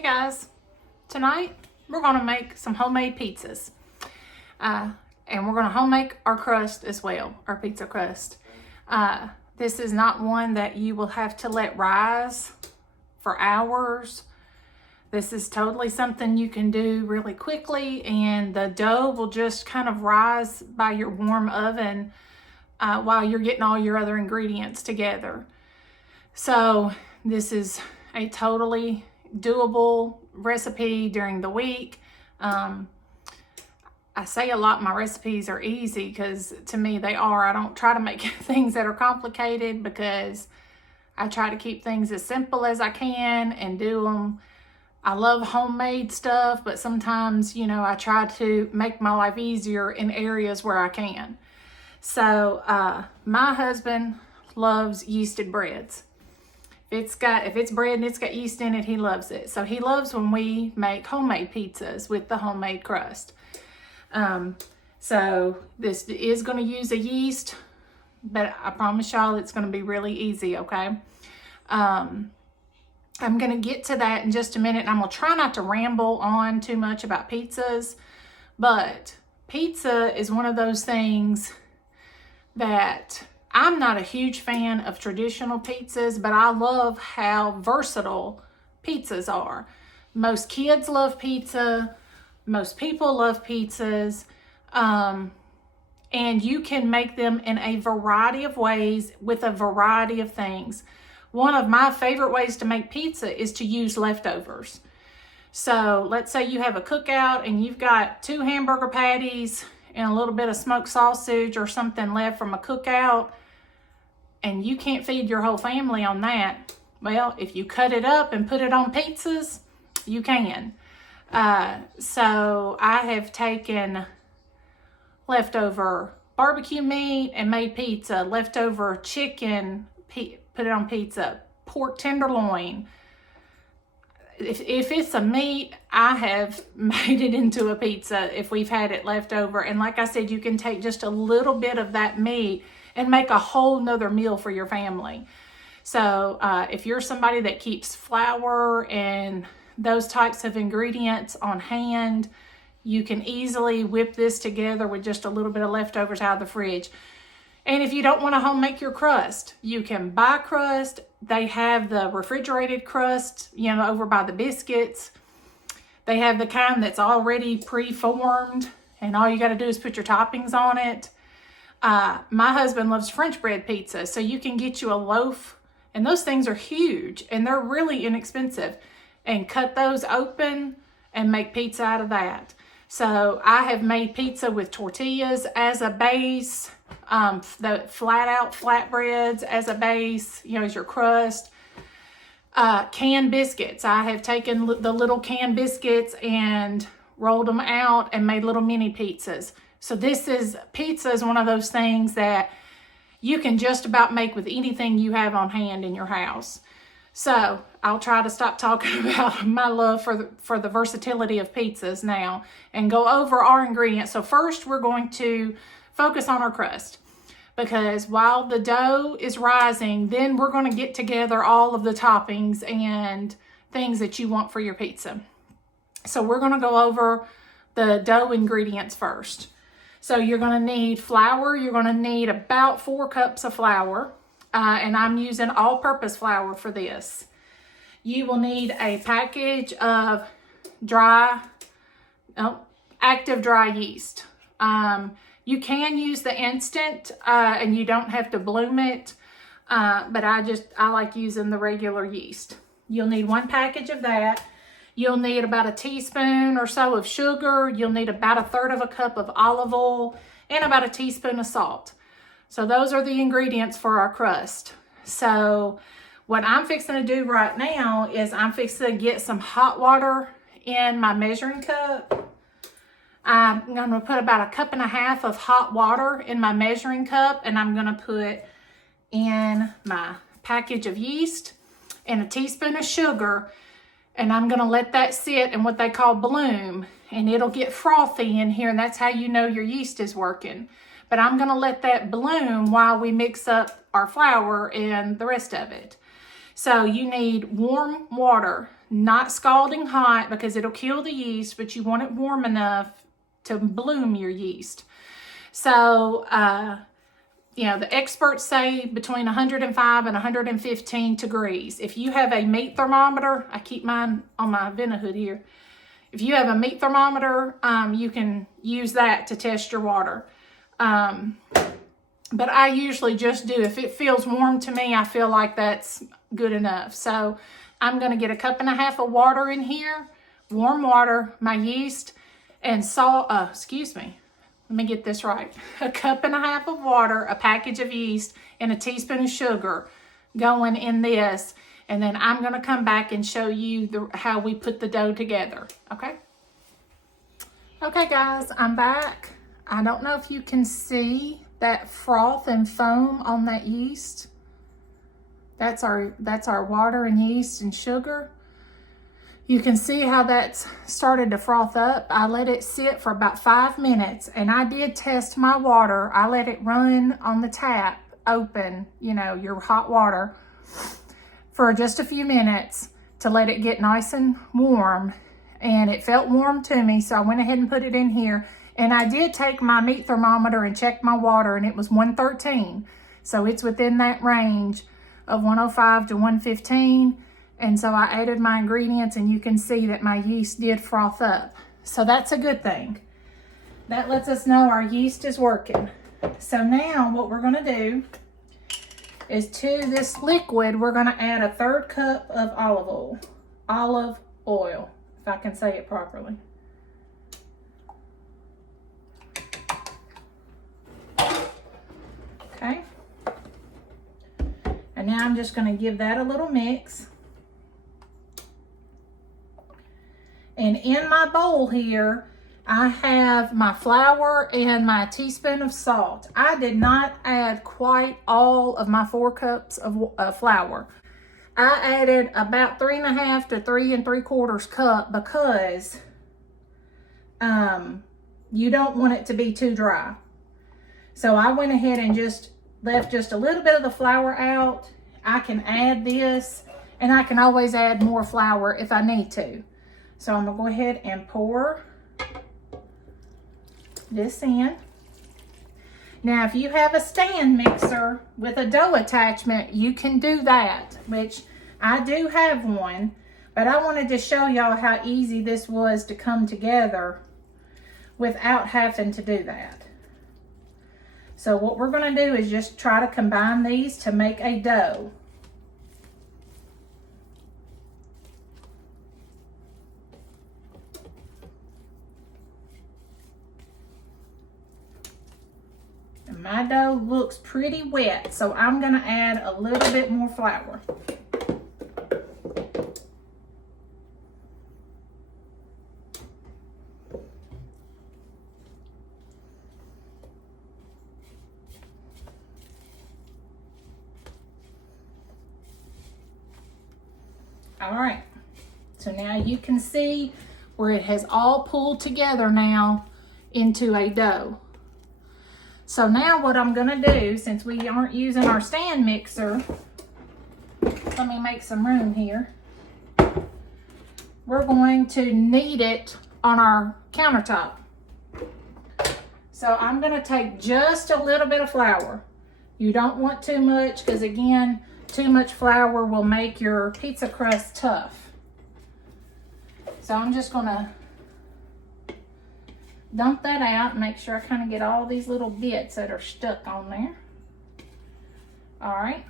Hey guys, tonight we're going to make some homemade pizzas. And we're going to homemade our crust as well, our pizza crust. This is not one that you will have to let rise for hours. This is totally something you can do really quickly, and the dough will just kind of rise by your warm oven while you're getting all your other ingredients together. So this is a totally doable recipe during the week. I say a lot my recipes are easy because to me they are. I don't try to make things that are complicated because I try to keep things as simple as I can and do them. I love homemade stuff, but sometimes, I try to make my life easier in areas where I can. So my husband loves yeasted breads. If it's bread and it's got yeast in it, he loves it. So he loves when we make homemade pizzas with the homemade crust. So this is going to use a yeast, but I promise y'all it's going to be really easy, okay? I'm going to get to that in just a minute, and I'm going to try not to ramble on too much about pizzas, but pizza is one of those things that I'm not a huge fan of traditional pizzas, but I love how versatile pizzas are. Most kids love pizza. Most people love pizzas. And you can make them in a variety of ways with a variety of things. One of my favorite ways to make pizza is to use leftovers. So let's say you have a cookout and you've got 2 hamburger patties and a little bit of smoked sausage or something left from a cookout, and you can't feed your whole family on that. Well, if you cut it up and put it on pizzas, you can. So I have taken leftover barbecue meat and made pizza, leftover chicken, put it on pizza, pork tenderloin. If it's a meat, I have made it into a pizza if we've had it left over. And like I said, you can take just a little bit of that meat and make a whole nother meal for your family. So if you're somebody that keeps flour and those types of ingredients on hand, you can easily whip this together with just a little bit of leftovers out of the fridge. And if you don't want to home make your crust, you can buy crust. They have the refrigerated crust, over by the biscuits. They have the kind that's already pre-formed, and all you got to do is put your toppings on it. My husband loves French bread pizza, so you can get you a loaf, and those things are huge, and they're really inexpensive, and cut those open and make pizza out of that. So I have made pizza with tortillas as a base, the flat out flatbreads as a base, as your crust. Canned biscuits. I have taken the little canned biscuits and rolled them out and made little mini pizzas. So pizza is one of those things that you can just about make with anything you have on hand in your house. So I'll try to stop talking about my love for the versatility of pizzas now and go over our ingredients. So first we're going to focus on our crust, because while the dough is rising, then we're going to get together all of the toppings and things that you want for your pizza. So we're going to go over the dough ingredients first. So you're going to need flour. You're going to need about 4 cups of flour. And I'm using all-purpose flour for this. You will need a package of active dry yeast. You can use the instant and you don't have to bloom it, but I like using the regular yeast. You'll need 1 package of that. You'll need about a teaspoon or so of sugar. You'll need about 1/3 cup of olive oil and about a teaspoon of salt. So those are the ingredients for our crust. So what I'm fixing to do right now is I'm fixing to get some hot water in my measuring cup. I'm going to put about 1.5 cups of hot water in my measuring cup, and I'm going to put in my package of yeast and a teaspoon of sugar, and I'm going to let that sit in what they call bloom, and it'll get frothy in here, and that's how you know your yeast is working. But I'm going to let that bloom while we mix up our flour and the rest of it. So you need warm water not scalding hot because it'll kill the yeast, but you want it warm enough to bloom your yeast. So, you know, the experts say between 105 and 115 degrees. If you have a meat thermometer, I keep mine on my Vinahood here. If you have a meat thermometer, you can use that to test your water. But I usually just do, if it feels warm to me, I feel like that's good enough. So I'm going to get a cup and a half of water in here, warm water, my yeast, and salt, excuse me. Let me get this right. A cup and a half of water, a package of yeast, and a teaspoon of sugar going in this. And then I'm going to come back and show you how we put the dough together. Okay? Okay, guys, I'm back. I don't know if you can see that froth and foam on that yeast. That's our water and yeast and sugar. You can see how that's started to froth up. I let it sit for about 5 minutes, and I did test my water. I let it run on the tap open, you know, your hot water, for just a few minutes to let it get nice and warm. And it felt warm to me, so I went ahead and put it in here. And I did take my meat thermometer and check my water, and it was 113. So it's within that range of 105 to 115. And so I added my ingredients, and you can see that my yeast did froth up. So that's a good thing. That lets us know our yeast is working. So now what we're gonna do is, to this liquid, we're gonna add a 1/3 cup of olive oil, if I can say it properly. Okay. And now I'm just gonna give that a little mix. And in my bowl here, I have my flour and my teaspoon of salt. I did not add quite all of my 4 cups of flour. I added about 3.5 to 3 3/4 cup because you don't want it to be too dry. So I went ahead and just left just a little bit of the flour out. I can add this, and I can always add more flour if I need to. So I'm gonna go ahead and pour this in. Now, if you have a stand mixer with a dough attachment, you can do that, which I do have one, but I wanted to show y'all how easy this was to come together without having to do that. So what we're gonna do is just try to combine these to make a dough. And my dough looks pretty wet, so I'm gonna add a little bit more flour. All right, so now you can see where it has all pulled together now into a dough. So now what I'm gonna do, since we aren't using our stand mixer, let me make some room here. We're going to knead it on our countertop. So I'm gonna take just a little bit of flour. You don't want too much, because again, too much flour will make your pizza crust tough. So I'm just gonna dump that out and make sure I kind of get all these little bits that are stuck on there. All right.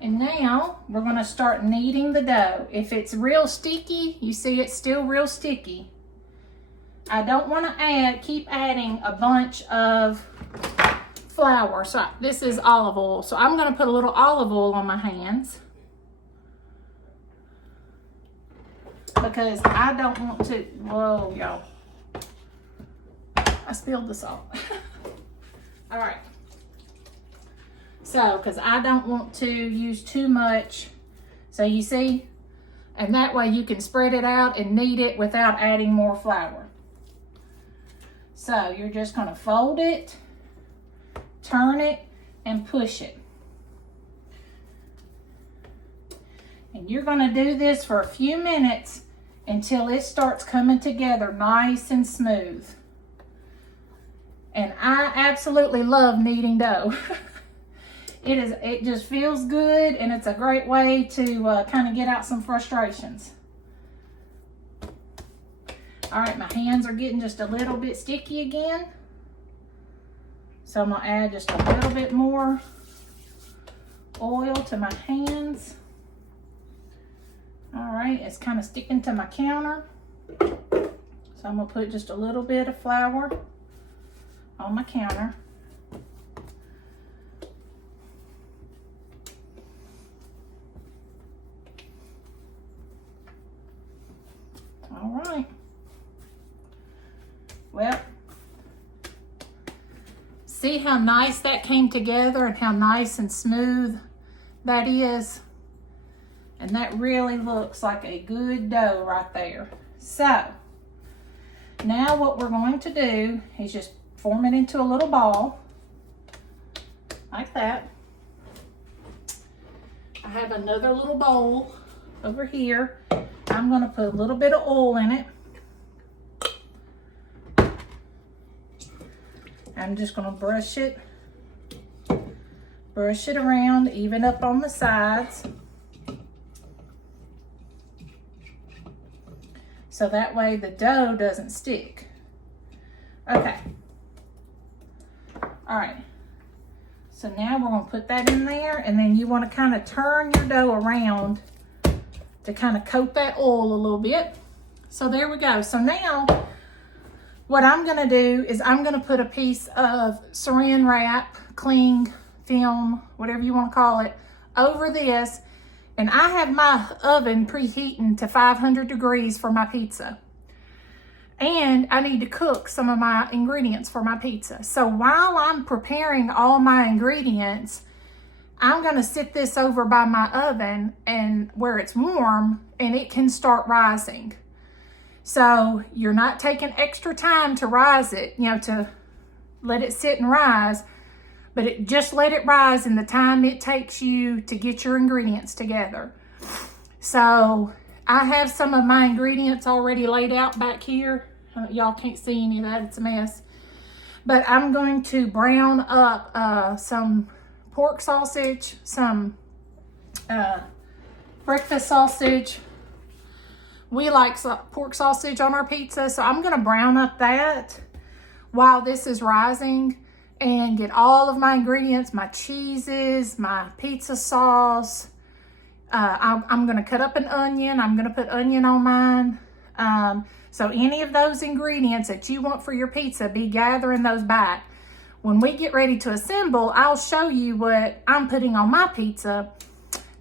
And now we're gonna start kneading the dough. If it's real sticky, you see it's still real sticky. I don't wanna keep adding a bunch of flour. So this is olive oil. So I'm gonna put a little olive oil on my hands, because I don't want to, whoa, y'all. I spilled the salt. All right. So, because I don't want to use too much. So you see, and that way you can spread it out and knead it without adding more flour. So you're just gonna fold it, turn it, and push it. And you're gonna do this for a few minutes until it starts coming together nice and smooth. And I absolutely love kneading dough. It just feels good, and it's a great way to kind of get out some frustrations. All right, my hands are getting just a little bit sticky again. So I'm gonna add just a little bit more oil to my hands. All right, it's kind of sticking to my counter. So I'm gonna put just a little bit of flour on my counter. All right. Well, see how nice that came together and how nice and smooth that is? And that really looks like a good dough right there. So, now what we're going to do is just form it into a little ball, like that. I have another little bowl over here. I'm gonna put a little bit of oil in it. I'm just gonna brush it around, even up on the sides. So that way the dough doesn't stick. Okay. All right. So now we're gonna put that in there, and then you wanna kind of turn your dough around to kind of coat that oil a little bit. So there we go. So now what I'm gonna do is I'm gonna put a piece of saran wrap, cling film, whatever you wanna call it, over this. And I have my oven preheating to 500 degrees for my pizza. And I need to cook some of my ingredients for my pizza. So while I'm preparing all my ingredients, I'm gonna sit this over by my oven and where it's warm, and it can start rising. So you're not taking extra time to rise it, to let it sit and rise, but just let it rise in the time it takes you to get your ingredients together. So I have some of my ingredients already laid out back here. Y'all can't see any of that, it's a mess. But I'm going to brown up some pork sausage, some breakfast sausage. We like pork sausage on our pizza, so I'm gonna brown up that while this is rising and get all of my ingredients, my cheeses, my pizza sauce. I'm gonna cut up an onion. I'm gonna put onion on mine. So any of those ingredients that you want for your pizza, be gathering those back. When we get ready to assemble, I'll show you what I'm putting on my pizza.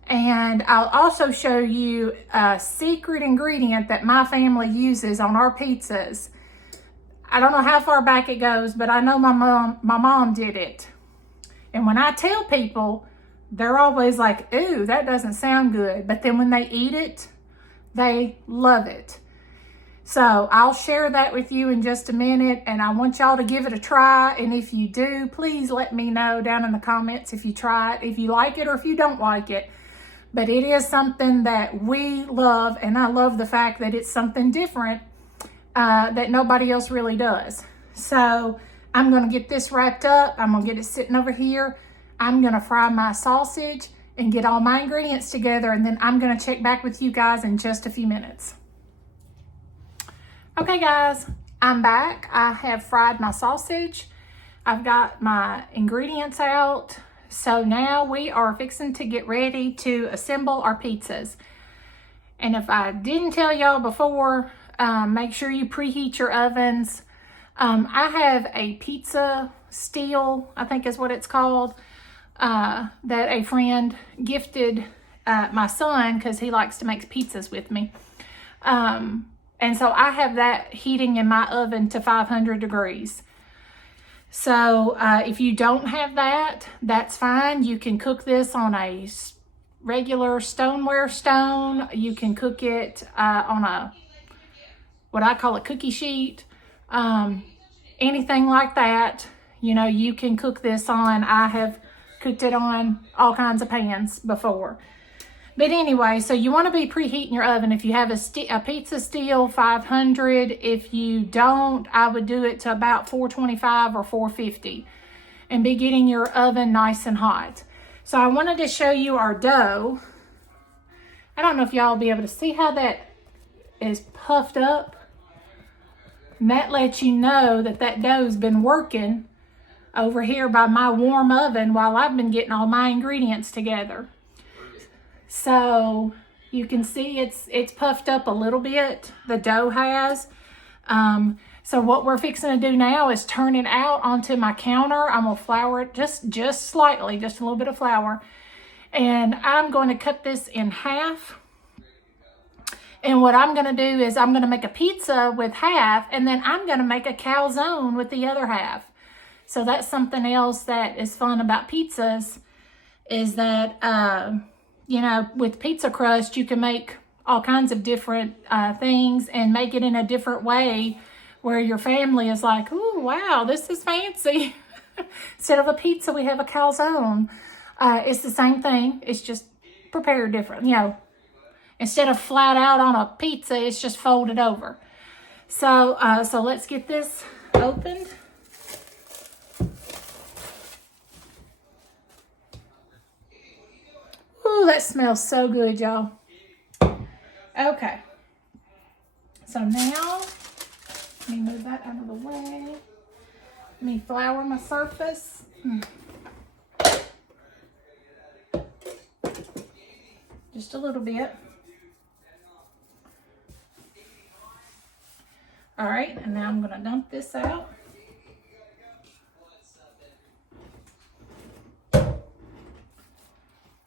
And I'll also show you a secret ingredient that my family uses on our pizzas. I don't know how far back it goes, but I know my mom did it. And when I tell people, they're always like, ooh, that doesn't sound good. But then when they eat it, they love it. So I'll share that with you in just a minute, and I want y'all to give it a try. And if you do, please let me know down in the comments if you try it, if you like it or if you don't like it. But it is something that we love, and I love the fact that it's something different that nobody else really does. So I'm gonna get this wrapped up. I'm gonna get it sitting over here. I'm gonna fry my sausage and get all my ingredients together, and then I'm gonna check back with you guys in just a few minutes. Okay guys, I'm back. I have fried my sausage. I've got my ingredients out. So now we are fixing to get ready to assemble our pizzas. And if I didn't tell y'all before, make sure you preheat your ovens. I have a pizza steel, I think is what it's called, that a friend gifted my son because he likes to make pizzas with me. And so I have that heating in my oven to 500 degrees. So if you don't have that, that's fine. You can cook this on a regular stoneware stone. You can cook it on a, what I call a cookie sheet. Anything like that, you can cook this on. I have cooked it on all kinds of pans before. But anyway, so you want to be preheating your oven. If you have a pizza steel, 500. If you don't, I would do it to about 425 or 450 and be getting your oven nice and hot. So I wanted to show you our dough. I don't know if y'all will be able to see how that is puffed up. And that lets you know that that dough's been working over here by my warm oven while I've been getting all my ingredients together. So you can see it's puffed up a little bit, the dough has. So what we're fixing to do now is turn it out onto my counter. I'm gonna flour it just slightly, just a little bit of flour. And I'm going to cut this in half. And what I'm gonna do is I'm gonna make a pizza with half, and then I'm gonna make a calzone with the other half. So that's something else that is fun about pizzas, is that, you know, with pizza crust, you can make all kinds of different things and make it in a different way where your family is like, ooh, wow, this is fancy. Instead of a pizza, we have a calzone. It's the same thing. It's just prepared different. You know, instead of flat out on a pizza, it's just folded over. So, so let's get this opened. Ooh, that smells so good, y'all. Okay. So now, let me move that out of the way. Let me flour my surface. Just a little bit. All right, and now I'm gonna dump this out.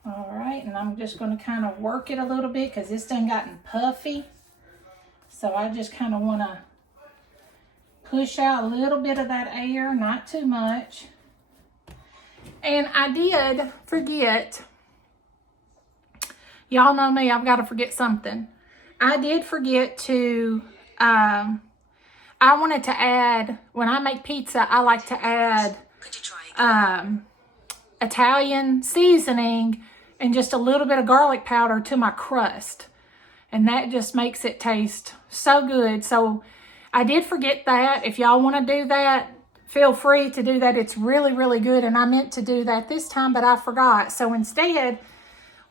All right, and I'm just going to kind of work it a little bit because it's done gotten puffy. So I just kind of want to push out a little bit of that air, not too much. And I did forget, y'all know me, I've got to forget something. I did forget to, I wanted to add, when I make pizza, I like to add Italian seasoning and just a little bit of garlic powder to my crust. And that just makes it taste so good. So I did forget that. If y'all want to do that, feel free to do that. It's really, really good. And I meant to do that this time, but I forgot. So instead,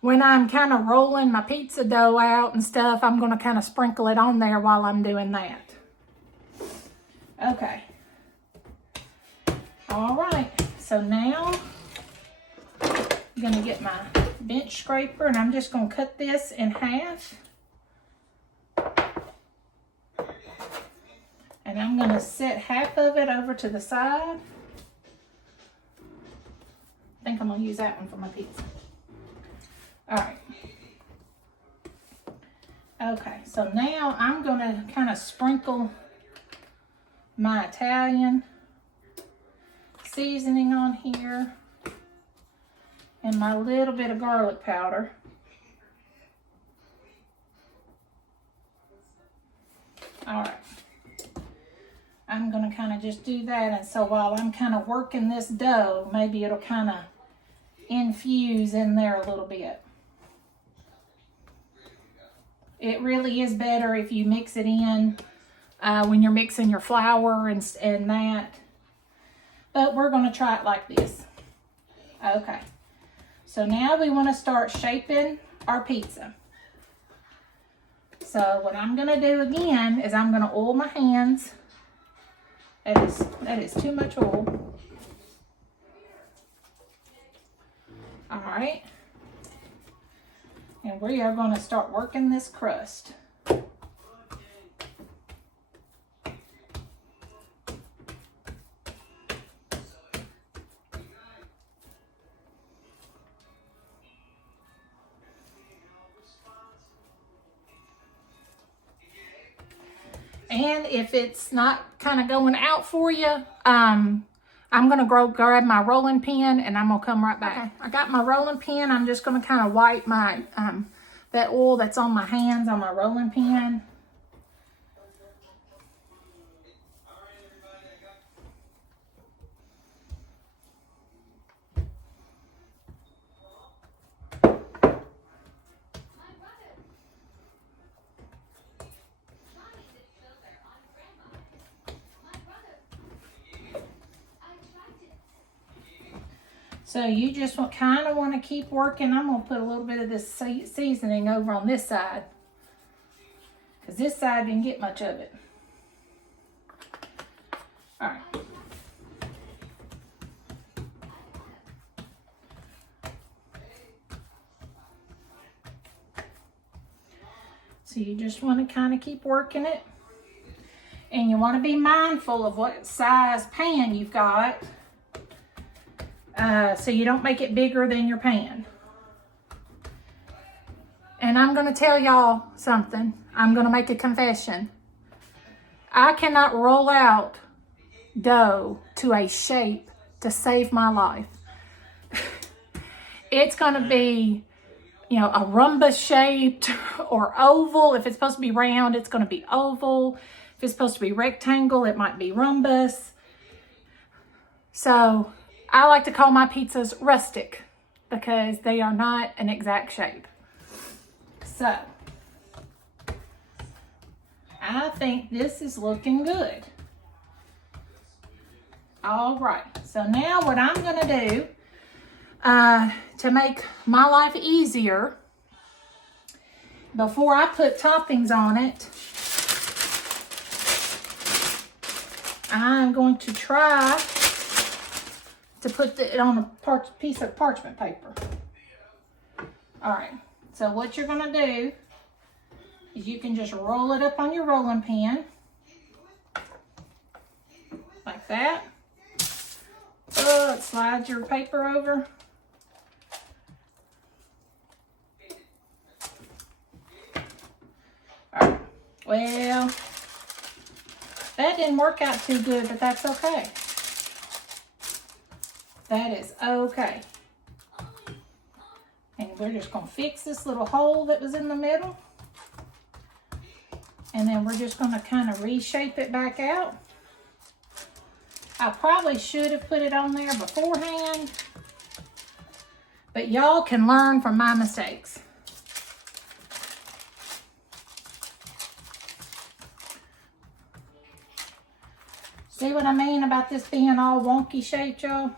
when I'm kind of rolling my pizza dough out and stuff, I'm going to kind of sprinkle it on there while I'm doing that. Okay. All right. So now I'm going to get my bench scraper and I'm just going to cut this in half. And I'm going to set half of it over to the side. I think I'm going to use that one for my pizza. All right. Okay, so now I'm going to kind of sprinkle my Italian seasoning on here and my little bit of garlic powder. All right. I'm going to kind of just do that, and so while I'm kind of working this dough, maybe it'll kind of infuse in there a little bit. It really is better if you mix it in when you're mixing your flour and that. But we're going to try it like this. Okay. So now we want to start shaping our pizza. So what I'm going to do again is I'm going to oil my hands. That is too much oil. All right. And we are going to start working this crust. And if it's not kind of going out for you, I'm going to grab my rolling pin and I'm going to come right back. Okay. I got my rolling pin. I'm just going to kind of wipe my that oil that's on my hands on my rolling pin. So you just kind of want to keep working. I'm going to put a little bit of this seasoning over on this side, because this side didn't get much of it. All right. So you just want to kind of keep working it. And you want to be mindful of what size pan you've got, so you don't make it bigger than your pan. And I'm going to tell y'all something. I'm going to make a confession. I cannot roll out dough to a shape to save my life. It's going to be, you know, a rhombus shaped or oval. If it's supposed to be round, it's going to be oval. If it's supposed to be rectangle, it might be rhombus. So I like to call my pizzas rustic because they are not an exact shape. So I think this is looking good. All right, so now what I'm gonna do to make my life easier, before I put toppings on it, I'm going to try to put it on a piece of parchment paper. All right, so what you're gonna do is you can just roll it up on your rolling pin, like that. Slide your paper over. All right, well, that didn't work out too good, but that's okay. That is okay. And we're just gonna fix this little hole that was in the middle. And then we're just gonna kind of reshape it back out. I probably should have put it on there beforehand, but y'all can learn from my mistakes. See what I mean about this being all wonky shaped, y'all?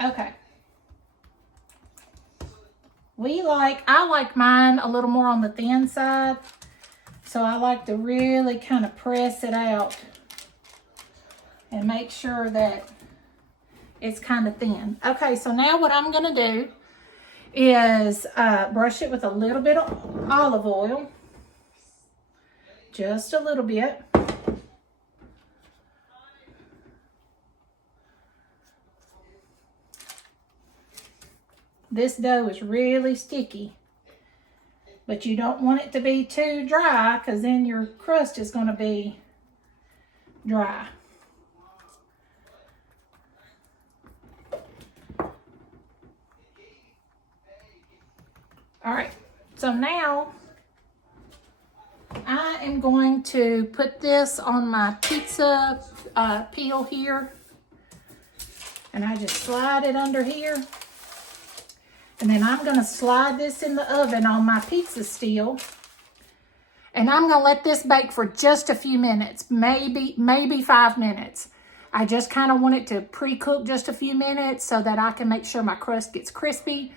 Okay. I like mine a little more on the thin side. So I like to really kind of press it out and make sure that it's kind of thin. Okay, so now what I'm gonna do is brush it with a little bit of olive oil. Just a little bit. This dough is really sticky, but you don't want it to be too dry because then your crust is going to be dry. All right, so now I am going to put this on my pizza peel here, and I just slide it under here. And then I'm gonna slide this in the oven on my pizza steel. And I'm gonna let this bake for just a few minutes, maybe 5 minutes. I just kind of want it to pre-cook just a few minutes so that I can make sure my crust gets crispy.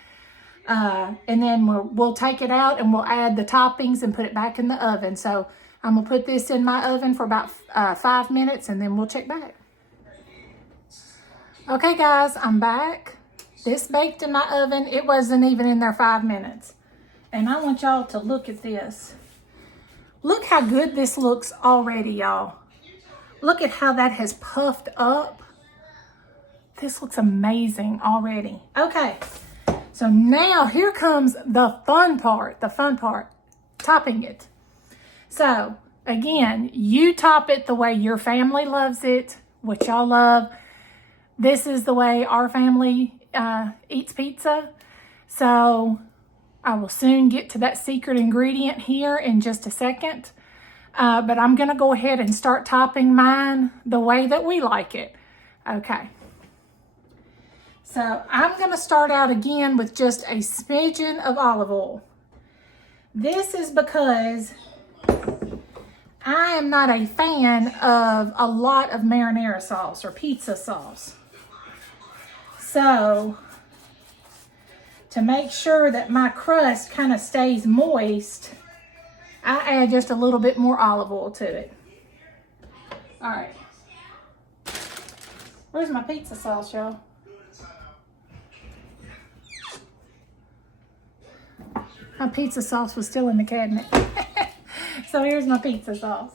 And then we'll take it out and we'll add the toppings and put it back in the oven. So I'm gonna put this in my oven for about 5 minutes and then we'll check back. Okay guys, I'm back. This baked in my oven. It wasn't even in there 5 minutes. And I want y'all to look at this. Look how good this looks already, y'all. Look at how that has puffed up. This looks amazing already. Okay, so now here comes the fun part, topping it. So again, you top it the way your family loves it, which y'all love. This is the way our family eats pizza. So I will soon get to that secret ingredient here in just a second. But I'm gonna go ahead and start topping mine the way that we like it. Okay. So I'm gonna start out again with just a smidgen of olive oil. This is because I am not a fan of a lot of marinara sauce or pizza sauce. So, to make sure that my crust kind of stays moist, I add just a little bit more olive oil to it. All right. Where's my pizza sauce, y'all? My pizza sauce was still in the cabinet. So here's my pizza sauce.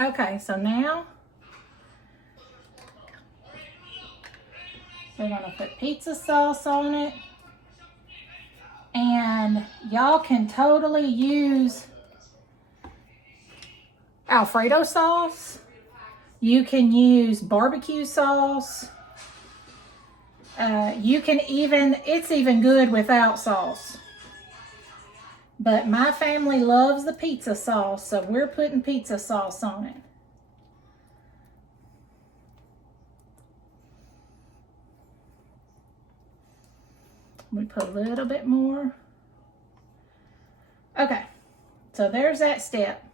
Okay, so now we're gonna put pizza sauce on it. And y'all can totally use Alfredo sauce. You can use barbecue sauce. You can even, it's even good without sauce. But my family loves the pizza sauce, so we're putting pizza sauce on it. We put a little bit more. Okay, so there's that step.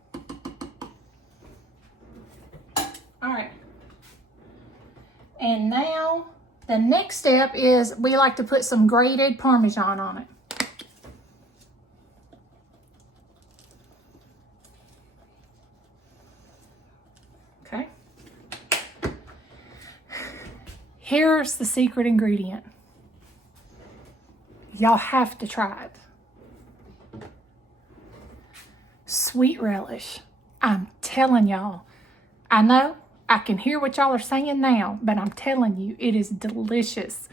All right. And now the next step is we like to put some grated Parmesan on it. Okay. Here's the secret ingredient. Y'all have to try it. Sweet relish. I'm telling y'all. I know I can hear what y'all are saying now, but I'm telling you, it is delicious.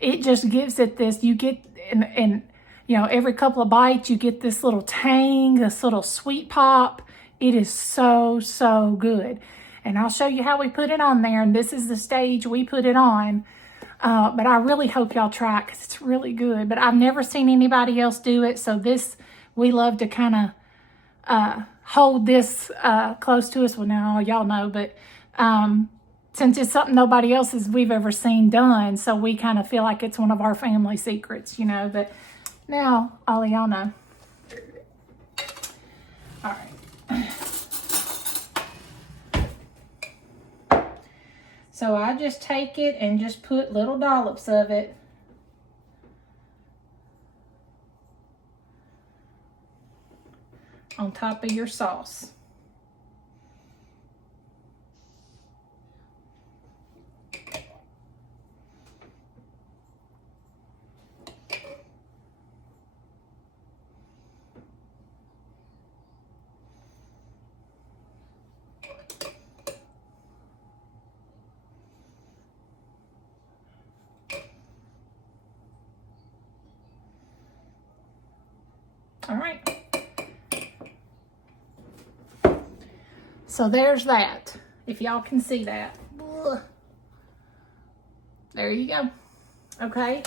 It just gives it this, you get, and you know, every couple of bites, you get this little tang, this little sweet pop. It is so, so good. And I'll show you how we put it on there. And this is the stage we put it on. But I really hope y'all try it because it's really good. But I've never seen anybody else do it. So this, we love to kind of hold this close to us. Well, now y'all know, but since it's something nobody else we've ever seen done, so we kind of feel like it's one of our family secrets, you know. But now all of y'all know. All right. So I just take it and just put little dollops of it on top of your sauce. All right. So there's that. If y'all can see that. There you go. Okay.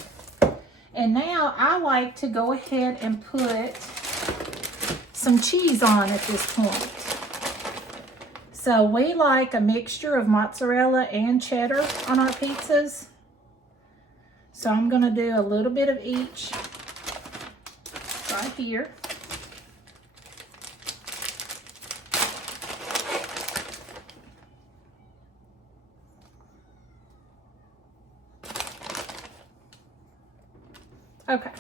And now I like to go ahead and put some cheese on at this point. So we like a mixture of mozzarella and cheddar on our pizzas. So I'm going to do a little bit of each right here. Okay.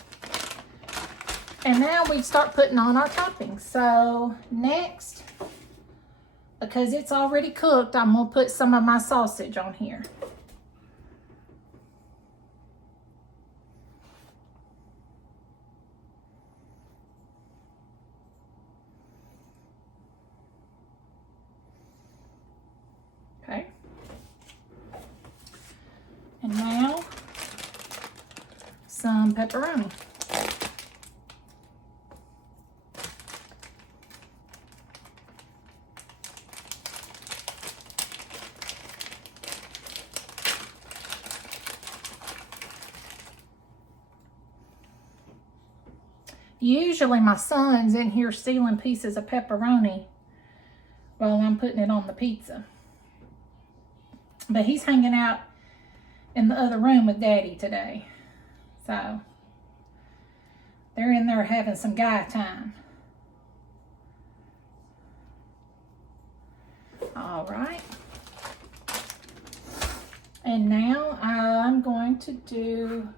And now we start putting on our toppings. So next, because it's already cooked, I'm going to put some of my sausage on here. Okay. And now, some pepperoni. Usually my son's in here sealing pieces of pepperoni while I'm putting it on the pizza. But he's hanging out in the other room with Daddy today. So they're in there having some guy time. All right. And now I'm going to do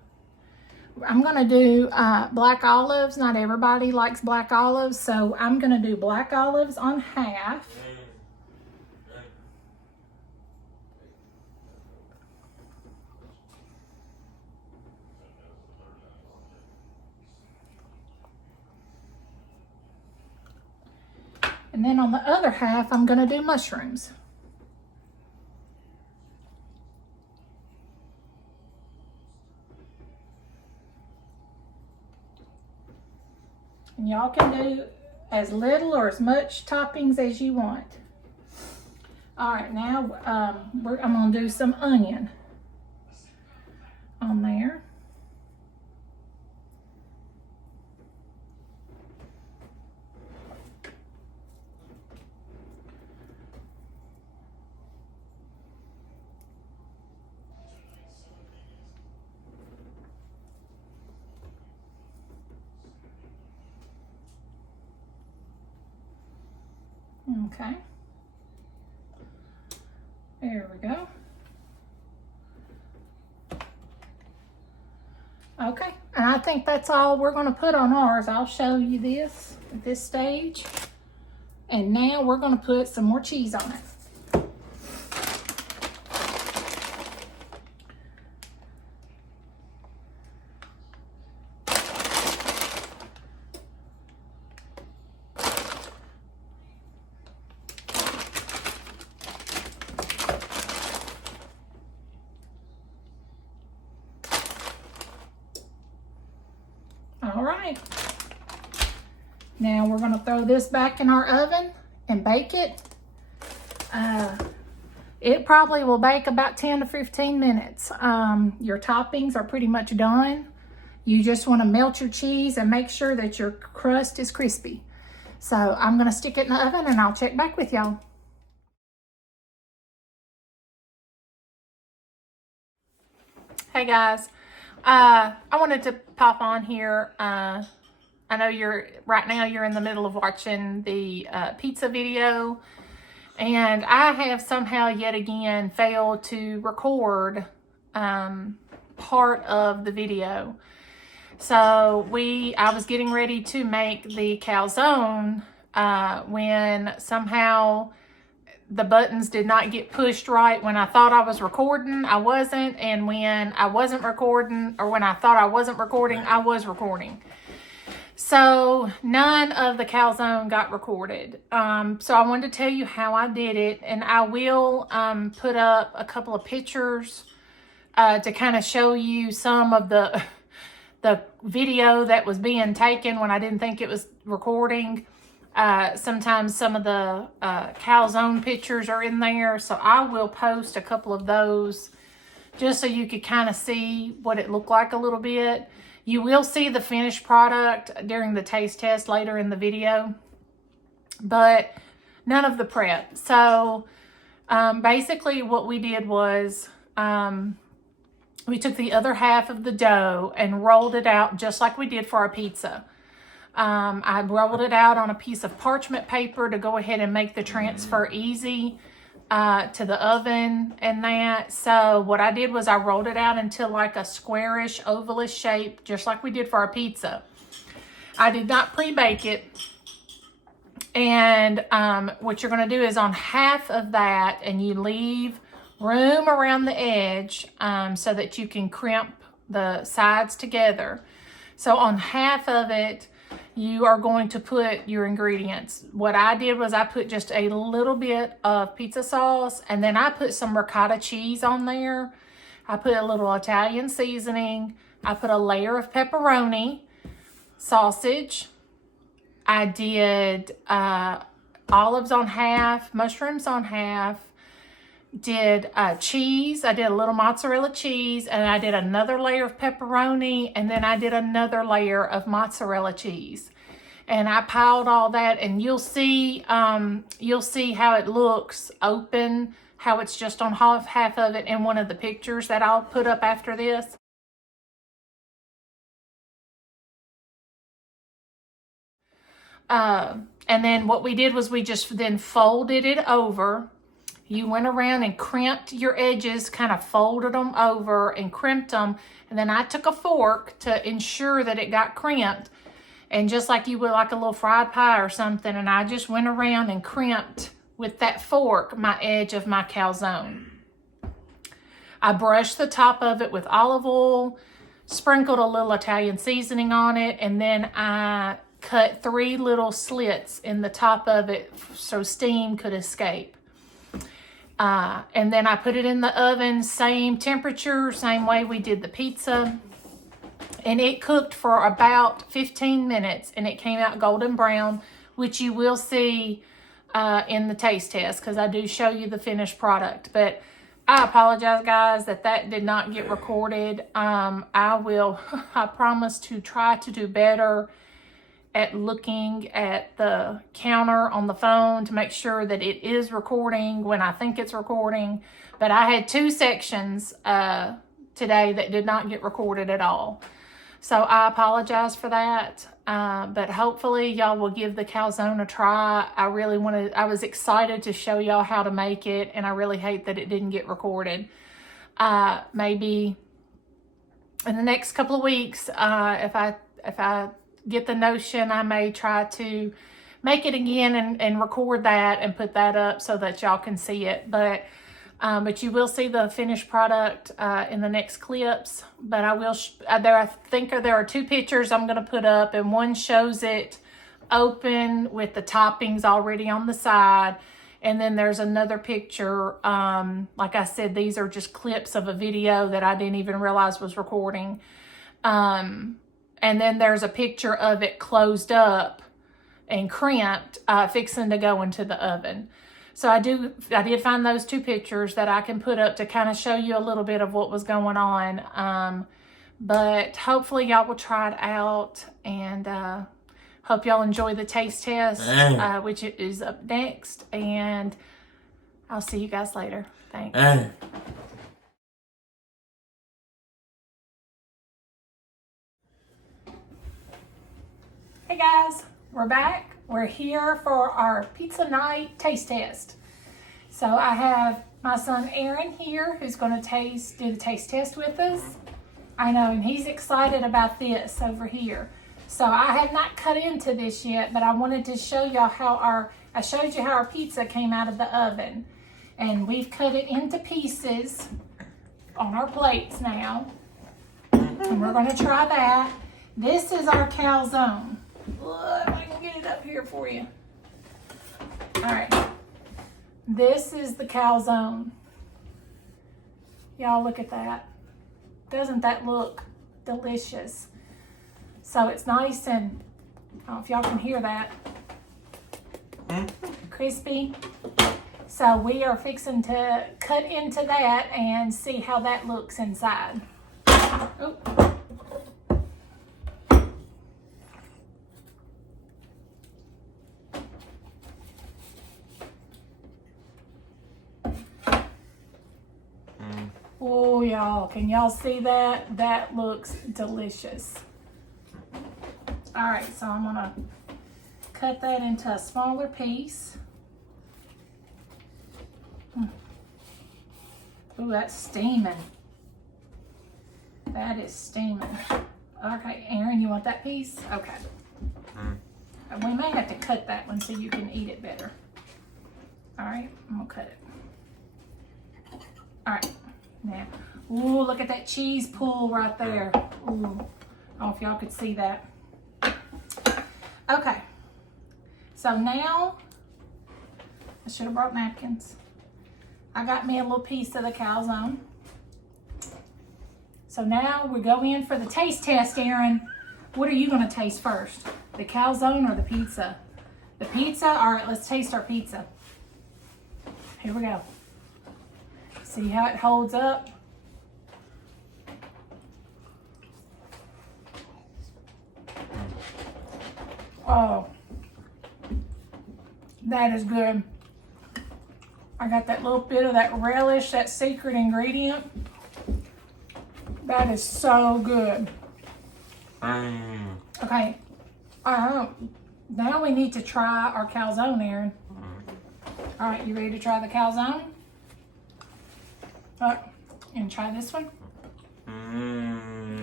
black olives. Not everybody likes black olives, so I'm going to do black olives on half. And then on the other half, I'm going to do mushrooms. And y'all can do as little or as much toppings as you want. All right, now I'm going to do some onion on there. Okay. There we go. Okay, and I think that's all we're going to put on ours. I'll show you this at this stage. And now we're going to put some more cheese on it. All right. Now we're going to throw this back in our oven and bake it. It probably will bake about 10 to 15 minutes. Your toppings are pretty much done. You just want to melt your cheese and make sure that your crust is crispy. So I'm going to stick it in the oven and I'll check back with y'all. Hey guys, I wanted to pop on here. I know right now you're in the middle of watching the pizza video, and I have somehow yet again failed to record part of the video. So I was getting ready to make the calzone when somehow the buttons did not get pushed right. When I thought I was recording, I wasn't. And when I wasn't recording, or when I thought I wasn't recording, I was recording. So none of the calzone got recorded. So I wanted to tell you how I did it. And I will put up a couple of pictures to kind of show you some of the video that was being taken when I didn't think it was recording. Sometimes some of the calzone pictures are in there, so I will post a couple of those just so you could kind of see what it looked like a little bit. You will see the finished product during the taste test later in the video, but none of the prep. So basically what we did was we took the other half of the dough and rolled it out just like we did for our pizza. I rolled it out on a piece of parchment paper to go ahead and make the transfer easy to the oven and that. So what I did was I rolled it out into like a squarish, ovalish shape, just like we did for our pizza. I did not pre-bake it. And what you're going to do is on half of that, and you leave room around the edge so that you can crimp the sides together. So on half of it, you are going to put your ingredients. What I did was I put just a little bit of pizza sauce, and then I put some ricotta cheese on there. I put a little Italian seasoning. I put a layer of pepperoni, sausage. I did olives on half, mushrooms on half. Did cheese. I did a little mozzarella cheese, and I did another layer of pepperoni, and then I did another layer of mozzarella cheese. And I piled all that, and you'll see how it looks open, how it's just on half of it in one of the pictures that I'll put up after this. And then what we did was we just then folded it over You went around and crimped your edges, kind of folded them over and crimped them. And then I took a fork to ensure that it got crimped. And just like you would like a little fried pie or something, and I just went around and crimped with that fork my edge of my calzone. I brushed the top of it with olive oil, sprinkled a little Italian seasoning on it, and then I cut 3 little slits in the top of it so steam could escape. And then I put it in the oven, same temperature, same way we did the pizza. And it cooked for about 15 minutes and it came out golden brown, which you will see in the taste test because I do show you the finished product. But I apologize, guys, that did not get recorded. I promise to try to do better at looking at the counter on the phone to make sure that it is recording when I think it's recording. But I had 2 sections today that did not get recorded at all. So I apologize for that. But hopefully y'all will give the calzone a try. I was excited to show y'all how to make it, and I really hate that it didn't get recorded. Maybe in the next couple of weeks, if I get the notion, I may try to make it again and record that and put that up so that y'all can see it. But you will see the finished product in the next clips. But I will, I think there are 2 pictures I'm going to put up, and one shows it open with the toppings already on the side. And then there's another picture. Like I said, these are just clips of a video that I didn't even realize was recording. And then there's a picture of it closed up and crimped, fixing to go into the oven. So I did find those 2 pictures that I can put up to kind of show you a little bit of what was going on. But hopefully y'all will try it out, and hope y'all enjoy the taste test, which is up next. And I'll see you guys later. Thanks. Hey guys, we're back. We're here for our pizza night taste test. So I have my son Aaron here who's going to do the taste test with us. I know, and he's excited about this over here. So I have not cut into this yet, but I wanted to show y'all I showed you how our pizza came out of the oven. And we've cut it into pieces on our plates now. And we're going to try that. This is our calzone. Look, I can get it up here for you. All right. This is the calzone. Y'all look at that. Doesn't that look delicious? So it's nice and, I don't know if y'all can hear that, crispy. So we are fixing to cut into that and see how that looks inside. Oh. Oh, y'all, can y'all see that? That looks delicious. All right, so I'm gonna cut that into a smaller piece. Ooh, that's steaming. That is steaming. Okay, Aaron, you want that piece? Okay. We may have to cut that one so you can eat it better. All right, I'm gonna cut it. All right. Now, ooh, look at that cheese pull right there. Ooh, I don't know if y'all could see that. Okay, so now, I should have brought napkins. I got me a little piece of the calzone. So now we go in for the taste test, Aaron. What are you gonna taste first? The calzone or the pizza? The pizza? All right, let's taste our pizza. Here we go. See how it holds up? Oh, that is good. I got that little bit of that relish, that secret ingredient. That is so good. Okay, now we need to try our calzone, Aaron. All right, you ready to try the calzone? And try this one.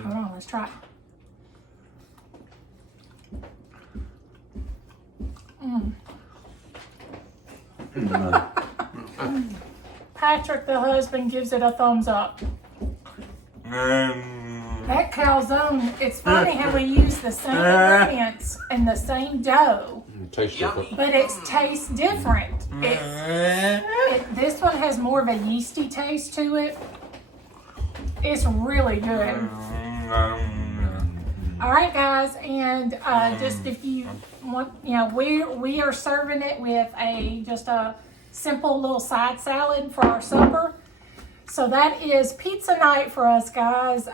Hold on, let's try it. Patrick, the husband, gives it a thumbs up. That calzone, it's funny how we use the same ingredients and the same dough, Tastes different. but it tastes different. This one has more of a yeasty taste to it. It's really good. All right, guys, and just if you want, we are serving it with just a simple little side salad for our supper. So that is pizza night for us, guys.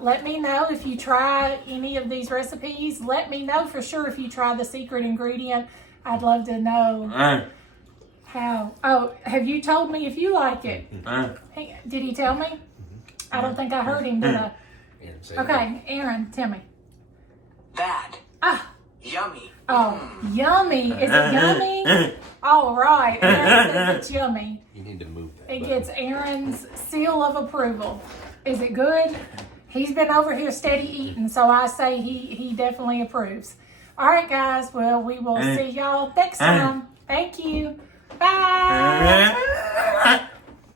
Let me know if you try any of these recipes. Let me know for sure if you try the secret ingredient. I'd love to know how. Oh, have you told me if you like it? Hey, did he tell me? I don't think I heard him, did I? Okay, Aaron, tell me. That. Yummy. Oh, yummy. Is it yummy? All right. Aaron says it's yummy. You need to move that. It gets Aaron's seal of approval. Is it good? He's been over here steady eating, so I say he definitely approves. All right, guys. Well, we will see y'all next time. Thank you. Bye.